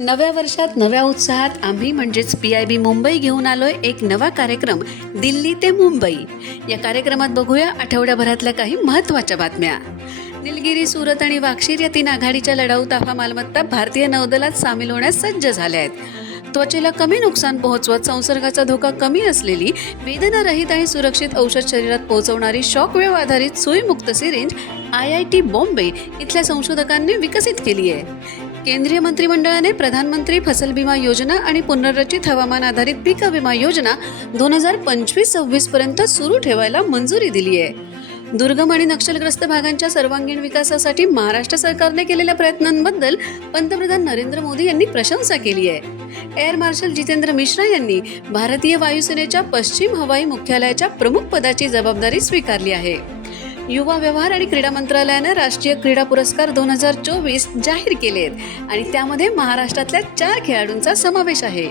नव्या वर्षात नव्या उत्साहात आम्ही म्हणजेच PIB मुंबई घेऊन आलोय एक नवा कार्यक्रम दिल्ली ते मुंबई. या कार्यक्रमात बघूया आठवड्याभरातल्या काही महत्त्वाच्या बातम्या. निलगिरी, सुरत आणि वाक्षीर या 3 आघाडीच्या लढाऊ ताफा मालमत्ता भारतीय नौदलात सामील होण्यास सज्ज झाल्या आहेत. त्वचेला कमी नुकसान पोहोचवत संसर्गाचा धोका कमी असलेली वेदनारहित आणि सुरक्षित औषध शरीरात पोहोचवणारी शॉकवेव्ह आधारित सुईमुक्त सिरिंज IIT बॉम्बे इथल्या संशोधकांनी विकसित केली आहे. केंद्रीय मंत्रिमंडळाने प्रधानमंत्री फसल विमा योजना आणि पुनर्रचित हवामान आधारित पीक विमा योजना 2025-26 पर्यंत सुरू ठेवायला मंजुरी दिली आहे. दुर्गम आणि नक्षलग्रस्त भागांच्या सर्वांगीण विकासासाठी महाराष्ट्र सरकारने केलेल्या प्रयत्नांबद्दल पंतप्रधान नरेंद्र मोदी यांनी प्रशंसा केली आहे. एअर मार्शल जितेंद्र मिश्रा यांनी भारतीय वायुसेनेच्या पश्चिम हवाई मुख्यालयाच्या प्रमुख पदाची जबाबदारी स्वीकारली आहे. युवा व्यवहार आणि क्रीडा मंत्रालयाने राष्ट्रीय क्रीडा पुरस्कार 2024 जाहीर केले आहेत आणि त्यामध्ये महाराष्ट्रातल्या 4 खेळाडूंचा समावेश आहे.